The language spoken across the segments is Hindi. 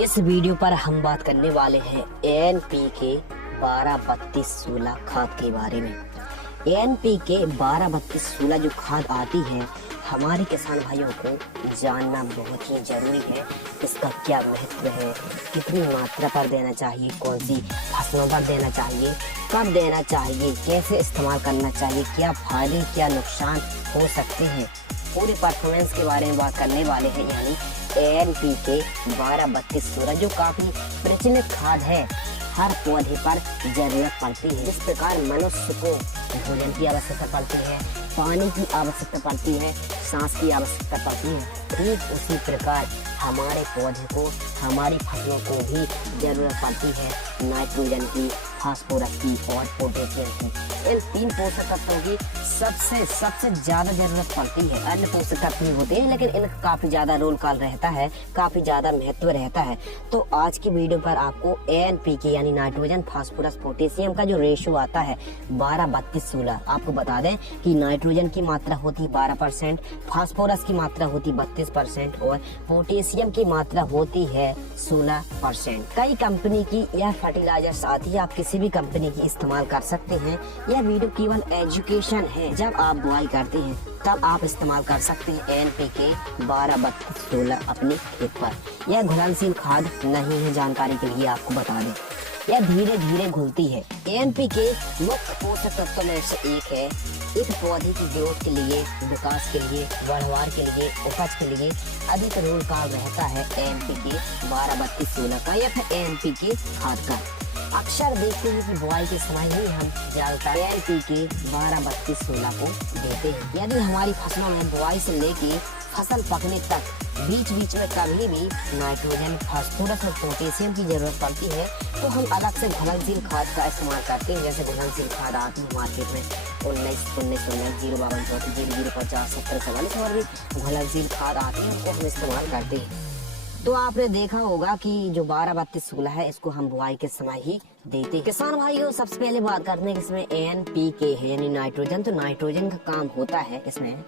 इस वीडियो पर हम बात करने वाले हैं NPK 12-32-16 खाद के बारे में। NPK 12-32-16 जो खाद आती है हमारे किसान भाइयों को जानना बहुत ही जरूरी है। इसका क्या महत्व है, कितनी मात्रा पर देना चाहिए, कौन सी फसलों पर देना चाहिए, कब देना चाहिए, कैसे इस्तेमाल करना चाहिए, क्या फायदे क्या नुकसान हो सकते हैं, पूरे परफॉर्मेंस के बारे में बात करने वाले हैं। यानी NPK 12-32-16 जो काफी प्रचलित खाद है, हर पौधे पर जरूरत पड़ती है। इस प्रकार मनुष्य को भोजन की आवश्यकता पड़ती है, पानी की आवश्यकता पड़ती है, सांस की आवश्यकता पड़ती है, ठीक उसी प्रकार हमारे पौधे को, हमारी फसलों को भी जरूरत पड़ती है नाइट्रोजन की, फास्फोरस की और पोटेशियम की। इन तीन पोषक तत्वों की सबसे ज्यादा जरूरत पड़ती है। अन्य पोषक तत्व भी होते हैं लेकिन इनका काफी ज्यादा रोल कॉल रहता है, काफी ज्यादा महत्व रहता है। तो आज की वीडियो पर आपको NPK यानी नाइट्रोजन, फास्फोरस, पोटेशियम का जो रेशियो आता है 12-32-16, आपको बता दें कि नाइट्रोजन की मात्रा होती है 12%, फास्फोरस की मात्रा होती है 32% और पोटेशियम की मात्रा होती है 16%। कई कंपनी की यह फर्टिलाइजर्स आती है, आप किसी भी कंपनी की इस्तेमाल कर सकते हैं। यह वीडियो केवल एजुकेशन है, जब आप बुआई करते हैं तब आप इस्तेमाल कर सकते हैं NPK 12-32-16 अपने खेत पर। यह घुलनशील खाद नहीं है, जानकारी के लिए आपको बता दें। यह धीरे धीरे घुलती है। NPK मुख्य पोषक तत्वों में से एक है। एक पौधे की ग्रोथ के लिए, विकास के लिए, बढ़वार के लिए, उपज के लिए अधिक रोल कॉल रहता है NPK 12-32-16 का या फिर NPK खाद का। अक्सर देखते हैं कि बुआई के समय ही हम ज्यादातर NPK 12-32-16 को देते हैं। यदि हमारी फसलों में बुआई से लेके फसल पकने तक बीच बीच में कभी भी नाइट्रोजन, फास्फोरस और पोटेशियम की जरूरत पड़ती है तो हम अलग से घुलनशील खाद का इस्तेमाल करते हैं। जैसे घुलनशील खाद आती है मार्केट में 19-19-19-052-0050-70-44 और भी घुलनशील खाद आती है, उनको हम इस्तेमाल करते हैं। तो आपने देखा होगा कि जो 12-32-16 है इसको हम बुआई के समय ही देते हैं। किसान भाइयों, सबसे पहले बात करते हैं कि इसमें NPK है यानी नाइट्रोजन। तो नाइट्रोजन का काम होता है, इसमें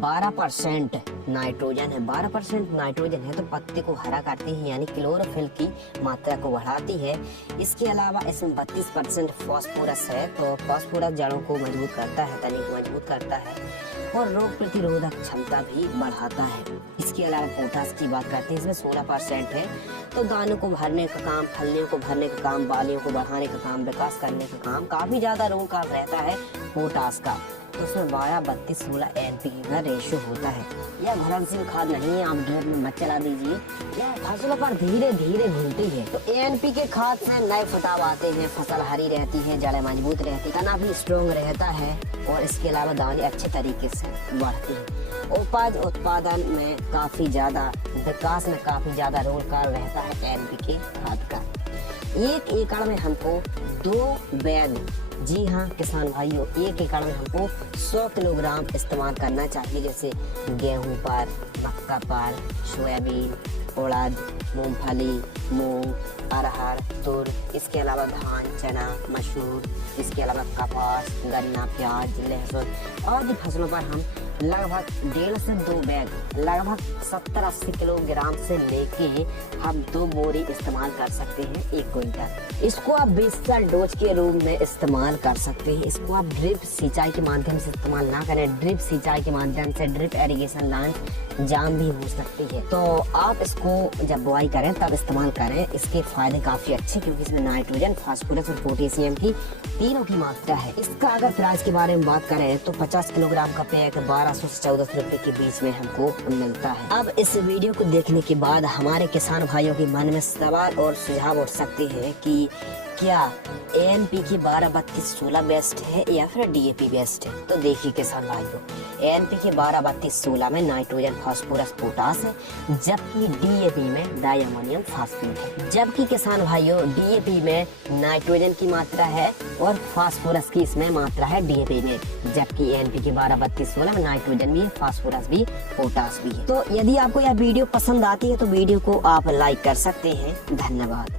12% नाइट्रोजन है। 12% नाइट्रोजन है तो पत्ते को हरा करती है यानी क्लोरोफिल की मात्रा को बढ़ाती है। इसके अलावा इसमें 32% फास्फोरस है, तो फास्फोरस जड़ों को मजबूत करता है, तने को मजबूत करता है और रोग प्रतिरोधक क्षमता भी बढ़ाता है। इसके अलावा पोटास की बात करते हैं, इसमें 16% है, तो दानों को भरने का काम, फलियों को भरने का काम, बालियों को बढ़ाने का काम, विकास करने का काम, काफी ज्यादा रोल कॉल रहता है पोटास का। तो उसमें 12-32-16 NPK का रेशियो होता है। यह घुलनशील खाद नहीं है, आप ड्रिप में मत चला दीजिए, यह फसलों पर धीरे धीरे घुलती है। तो NPK खाद से नए फुटाव आते हैं, फसल हरी रहती है, जड़ें मजबूत रहती है, तना भी स्ट्रॉन्ग रहता है और इसके अलावा दाने अच्छे तरीके से बढ़ते हैं। उपज उत्पादन में काफी ज्यादा, विकास में काफी ज्यादा रोल कॉल रहता है NPK खाद का। 1 एकड़ में हमको 2 बैग, जी हाँ किसान भाइयों, 1 एकड़ में हमको 100 किलोग्राम इस्तेमाल करना चाहिए। जैसे गेहूं पर, मक्का पर, सोयाबीन, उड़द, मूंगफली, मूंग, अरहर, तुर, इसके अलावा धान, चना, मसूर, इसके अलावा कपास, गन्ना, प्याज, लहसुन और भी फसलों पर हम लगभग 1.5 से 2 बैग, लगभग 70-80 किलोग्राम से लेके हम 2 बोरी इस्तेमाल कर सकते हैं 1 क्विंटल। इसको आप बेसल डोज के रूप में इस्तेमाल कर सकते हैं। इसको आप ड्रिप सिंचाई के माध्यम से इस्तेमाल ना करें। ड्रिप सिंचाई के माध्यम से ड्रिप इरिगेशन लाइन जाम भी हो सकती है, तो आप इसको जब बुआई करें तब इस्तेमाल करें। इसके फायदे काफी अच्छे क्योंकि इसमें नाइट्रोजन, फास्फोरस और पोटेशियम की तीनों की मात्रा है। इसका अगर प्राइस के बारे में बात करें तो 50 किलोग्राम का पैक 1200 से 1400 रुपए के बीच में हमको मिलता है। अब इस वीडियो को देखने के बाद हमारे किसान भाइयों के मन में सवाल और सुझाव उठ सकते हैं कि क्या NPK 12-32-16 बेस्ट है या फिर DAP बेस्ट है। तो देखिए किसान भाइयों, NPK 12-32-16 में नाइट्रोजन, फास्फोरस, पोटास है, जबकि DAP में डायमोनियम फास्फेट है। जबकि किसान भाइयों DAP में नाइट्रोजन की मात्रा है और फास्फोरस की इसमें मात्रा है DAP में, जबकि NPK 12-32-16 में नाइट्रोजन भी है, फास्फोरस भी, पोटास भी है। तो यदि आपको यह वीडियो पसंद आती है तो वीडियो को आप लाइक कर सकते हैं। धन्यवाद।